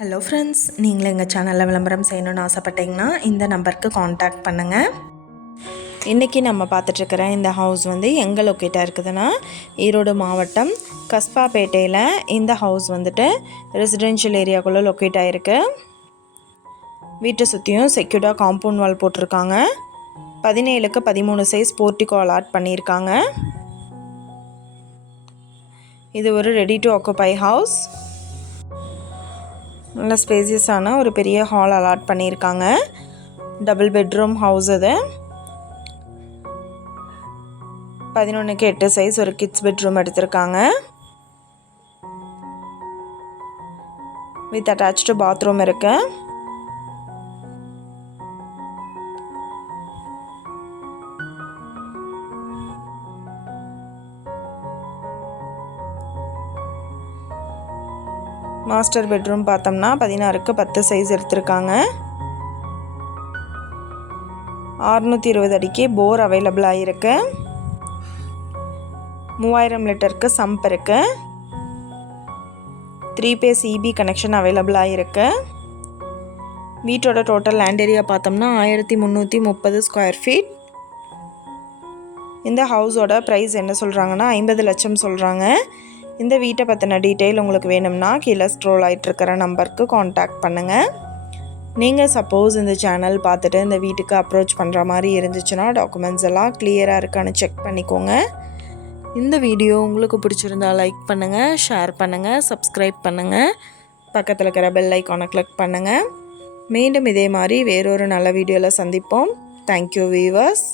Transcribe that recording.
Hello friends நீங்களும் எங்கள் சேனலில் விளம்பரம் செய்யணும்னு ஆசைப்பட்டீங்கன்னா இந்த நம்பருக்கு காண்டாக்ட் பண்ணுங்கள் இன்றைக்கி நம்ம பார்த்துட்ருக்கிற இந்த ஹவுஸ் வந்து எங்கே லொக்கேட்டாக இருக்குதுன்னா ஈரோடு மாவட்டம் கஸ்பாப்பேட்டையில் இந்த ஹவுஸ் வந்துட்டு ரெசிடென்ஷியல் ஏரியாக்குள்ளே லொக்கேட் ஆகிருக்கு வீட்டை சுற்றியும் செக்யூர்டாக காம்பவுண்ட் வால் போட்டிருக்காங்க. பதினேழுக்கு பதிமூணு சைஸ் போர்ட்டிகோ அலாட் பண்ணியிருக்காங்க. இது ஒரு ரெடி டு ஆக்குபை ஹவுஸ் நல்ல ஸ்பேசியஸான ஒரு பெரிய ஹால் அலாட் பண்ணியிருக்காங்க. டபுள் பெட்ரூம் ஹவுஸ் அது பதினொன்றுக்கு எட்டு சைஸ் ஒரு கிட்ஸ் பெட்ரூம் எடுத்திருக்காங்க. வித் அட்டாச்சு பாத்ரூம் இருக்கு. மாஸ்டர் பெட்ரூம் பார்த்தோம்னா பதினாறுக்கு பத்து சைஸ் எடுத்திருக்காங்க. அறுநூற்றி இருபது அடிக்கு போர் அவைலபிளாக இருக்கு மூவாயிரம் லிட்டருக்கு சம்ப் இருக்கு. த்ரீ பேஸ் இபி கனெக்ஷன் அவைலபிளாக இருக்கு வீட்டோட டோட்டல் லேண்ட் ஏரியா பார்த்தோம்னா ஆயிரத்தி முந்நூற்றி முப்பது ஸ்கொயர் ஃபீட் இந்த ஹவுஸோட ப்ரைஸ் என்ன சொல்கிறாங்கன்னா ஐம்பது லட்சம் சொல்கிறாங்க இந்த வீட்டை பற்றின டீட்டெயில் உங்களுக்கு வேணும்னா கீழே ஸ்ட்ரோல் ஆகிட்டுருக்கிற நம்பருக்கு காண்டாக்ட் பண்ணுங்கள் நீங்கள் சப்போஸ் இந்த சேனல் பார்த்துட்டு இந்த வீட்டுக்கு அப்ரோச் பண்ணுற மாதிரி இருந்துச்சுன்னா டாக்குமெண்ட்ஸ் எல்லாம் கிளியராக இருக்கான்னு செக் பண்ணிக்கோங்க. இந்த வீடியோ உங்களுக்கு பிடிச்சிருந்தா லைக் பண்ணுங்கள் ஷேர் பண்ணுங்கள் சப்ஸ்கிரைப் பண்ணுங்கள் பக்கத்தில் இருக்கிற பெல் ஐக்கானை கிளிக் பண்ணுங்கள் மீண்டும் இதே மாதிரி வேறொரு நல்ல வீடியோவில் சந்திப்போம். Thank you viewers